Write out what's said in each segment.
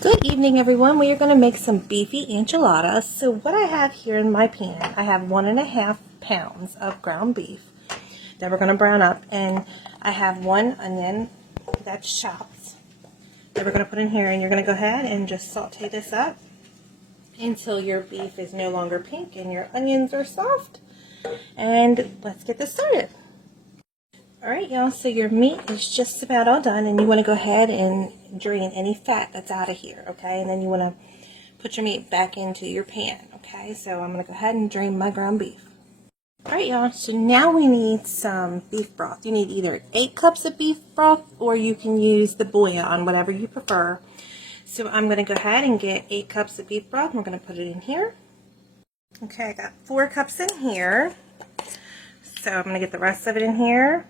Good evening, everyone. We are going to make some beefy enchiladas. So what I have here in my pan, I have 1.5 pounds of ground beef that we're going to brown up, and I have 1 onion that's chopped that we're going to put in here, and you're going to go ahead and just saute this up until your beef is no longer pink and your onions are soft. And let's get this started. Alright, y'all, so your meat is just about all done, and you want to go ahead and drain any fat that's out of here, okay? And then you want to put your meat back into your pan, okay? So I'm going to go ahead and drain my ground beef. Alright, y'all, so now we need some beef broth. You need either 8 cups of beef broth, or you can use the bouillon, whatever you prefer. So I'm going to go ahead and get 8 cups of beef broth. We're going to put it in here. Okay, I got 4 cups in here. So I'm going to get the rest of it in here.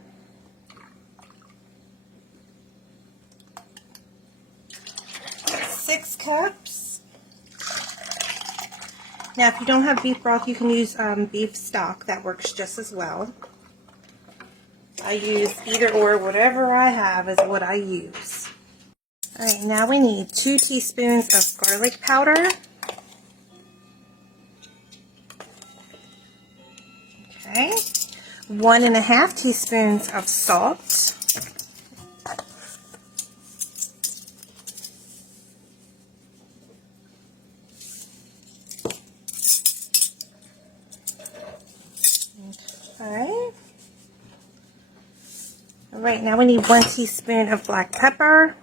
6 cups. Now, if you don't have beef broth, you can use beef stock. That works just as well. I use either or. Whatever I have is what I use. Alright, now we need 2 teaspoons of garlic powder. Okay. 1.5 teaspoons of salt. Alright, now we need 1 teaspoon of black pepper.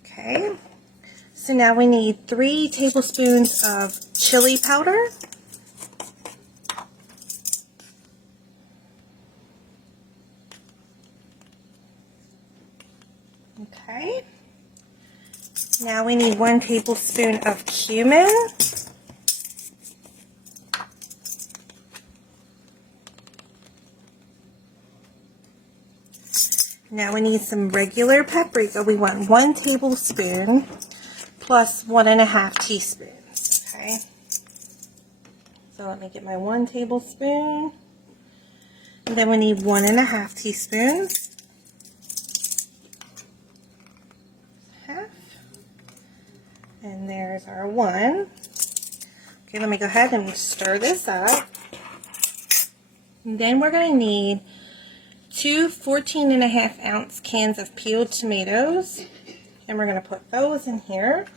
Okay, so now we need 3 tablespoons of chili powder. Okay, now we need 1 tablespoon of cumin. Now we need some regular paprika. We want 1 tablespoon plus 1.5 teaspoons. Okay. So let me get my 1 tablespoon. And then we need 1.5 teaspoons. Half. And there's our 1. Okay, let me go ahead and stir this up. And then we're going to need 2 14.5 ounce cans of peeled tomatoes, and we're going to put those in here.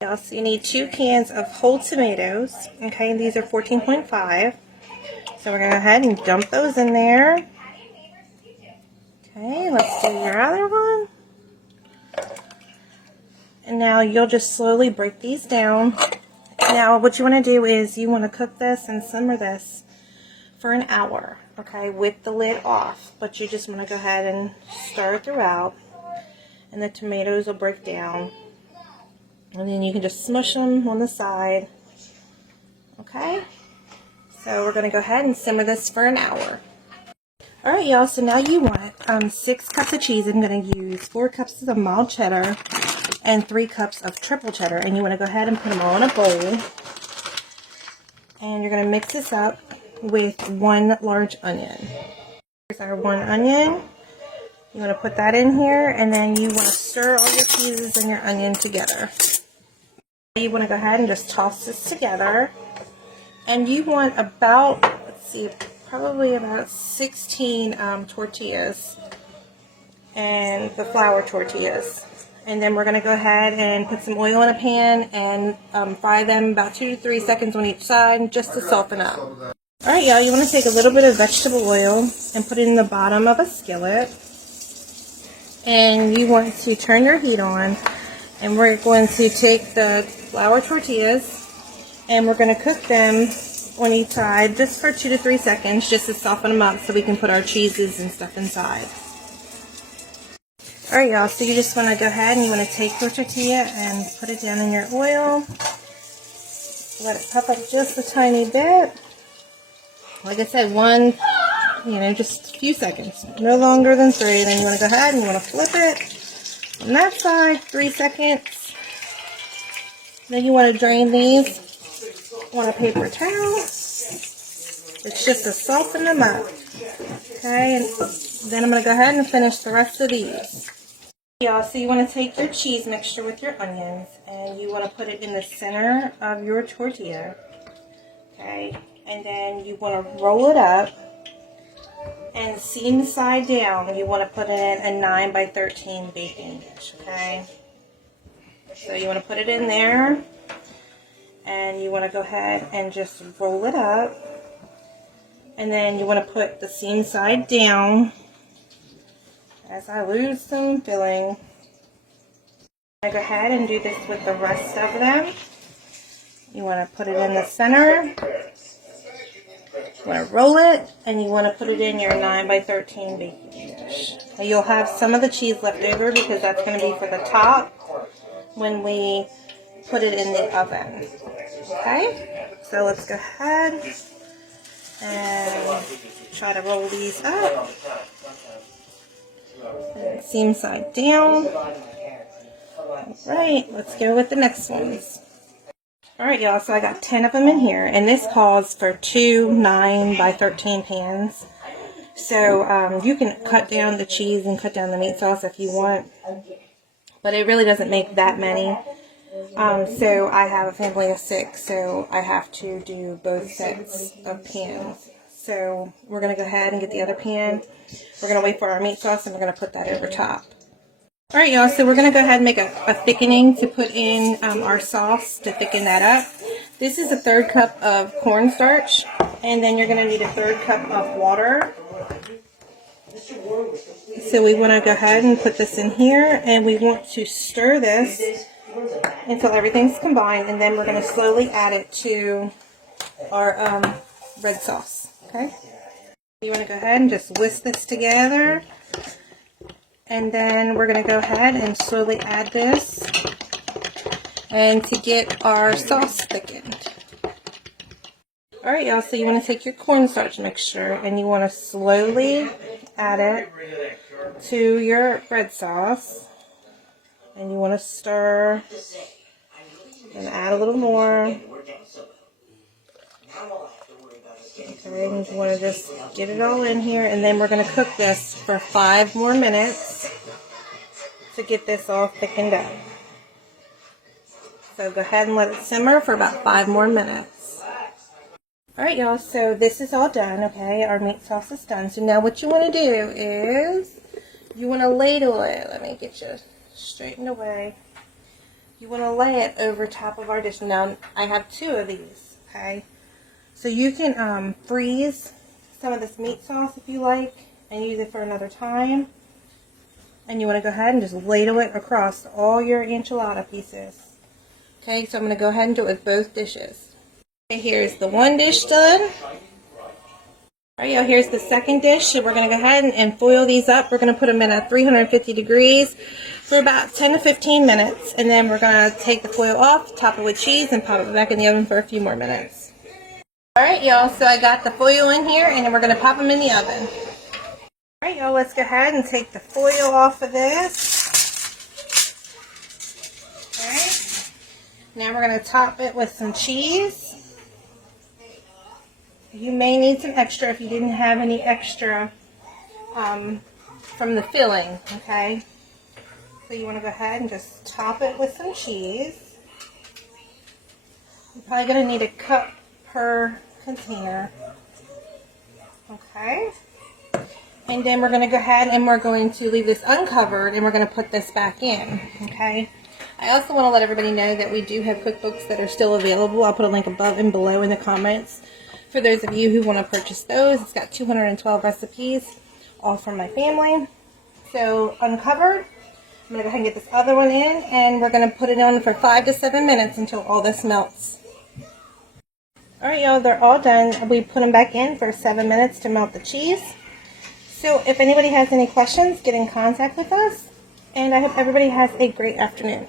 Also, you need 2 cans of whole tomatoes. Okay, these are 14.5. So we're going to go ahead and dump those in there. Okay, let's do your other one. And now you'll just slowly break these down. Now what you want to do is you want to cook this and simmer this for an hour, okay, with the lid off. But you just want to go ahead and stir throughout, and the tomatoes will break down. And then you can just smush them on the side. Okay, so we're going to go ahead and simmer this for an hour. Alright, y'all, so now you want 6 cups of cheese. I'm going to use 4 cups of mild cheddar and 3 cups of triple cheddar. And you want to go ahead and put them all in a bowl. And you're going to mix this up with 1 large onion. Here's our 1 onion. You want to put that in here, and then you want to stir all your cheeses and your onion together. You want to go ahead and just toss this together, and you want about, let's see, probably about 16 tortillas, and the flour tortillas. And then we're going to go ahead and put some oil in a pan and fry them about 2 to 3 seconds on each side just to soften up. Alright, y'all, you want to take a little bit of vegetable oil and put it in the bottom of a skillet. And you want to turn your heat on. And we're going to take the flour tortillas and we're going to cook them on each side just for 2 to 3 seconds just to soften them up so we can put our cheeses and stuff inside. Alright, y'all, so you just want to go ahead and you want to take your tortilla and put it down in your oil. Let it puff up just a tiny bit. Like I said, just a few seconds, no longer than 3. Then you want to go ahead and you want to flip it on that side, 3 seconds. Then you want to drain these on a paper towel. It's just to soften them up. Okay, and then I'm going to go ahead and finish the rest of these. Y'all, so you want to take your cheese mixture with your onions and you want to put it in the center of your tortilla. Okay, and then you want to roll it up and seam side down. You want to put it in a 9 by 13 baking dish. Okay, so you want to put it in there and you want to go ahead and just roll it up, and then you want to put the seam side down. As I lose some filling, I go ahead and do this with the rest of them. You want to put it in the center. You want to roll it, and you want to put it in your 9 by 13 baking dish. Now you'll have some of the cheese left over because that's going to be for the top when we put it in the oven. Okay, so let's go ahead and try to roll these up. Seam side down. Alright, let's go with the next ones. Alright, y'all, so I got 10 of them in here, and this calls for 2 9 by 13 pans. So you can cut down the cheese and cut down the meat sauce if you want, but it really doesn't make that many. So I have a family of 6, so I have to do both sets of pans. So we're going to go ahead and get the other pan. We're going to wait for our meat sauce and we're going to put that over top. Alright, y'all, so we're going to go ahead and make a thickening to put in our sauce to thicken that up. This is a 1/3 cup of cornstarch, and then you're going to need a 1/3 cup of water. So we want to go ahead and put this in here, and we want to stir this until everything's combined, and then we're going to slowly add it to our red sauce. Okay, you want to go ahead and just whisk this together, and then we're going to go ahead and slowly add this and to get our sauce thickened. Alright, y'all, so you want to take your cornstarch mixture and you want to slowly add it to your red sauce, and you want to stir and add a little more. Okay, and you want to just get it all in here, and then we're going to cook this for 5 more minutes to get this all thickened up. So go ahead and let it simmer for about 5 more minutes. Alright, y'all, so this is all done, okay? Our meat sauce is done. So now what you want to do is you want to ladle it. Let me get you straightened away. You want to lay it over top of our dish. Now, I have 2 of these, okay? So you can freeze some of this meat sauce if you like and use it for another time. And you want to go ahead and just ladle it across all your enchilada pieces. Okay, so I'm going to go ahead and do it with both dishes. Okay, here's the one dish done. Alright, y'all, here's the second dish. So we're going to go ahead and foil these up. We're going to put them in at 350 degrees for about 10 to 15 minutes. And then we're going to take the foil off, top it with cheese, and pop it back in the oven for a few more minutes. Alright, y'all, so I got the foil in here, and then we're going to pop them in the oven. Alright, y'all, let's go ahead and take the foil off of this. Alright, now we're going to top it with some cheese. You may need some extra if you didn't have any extra from the filling, okay? So you want to go ahead and just top it with some cheese. You're probably going to need a cup per container. Okay, and then we're going to go ahead and we're going to leave this uncovered, and we're going to put this back in. Okay, I also want to let everybody know that we do have cookbooks that are still available. I'll put a link above and below in the comments for those of you who want to purchase those. It's got 212 recipes, all from my family. So uncovered, I'm going to go ahead and get this other one in, and we're going to put it on for 5 to 7 minutes until all this melts. Alright, y'all, they're all done. We put them back in for 7 minutes to melt the cheese. So if anybody has any questions, get in contact with us. And I hope everybody has a great afternoon.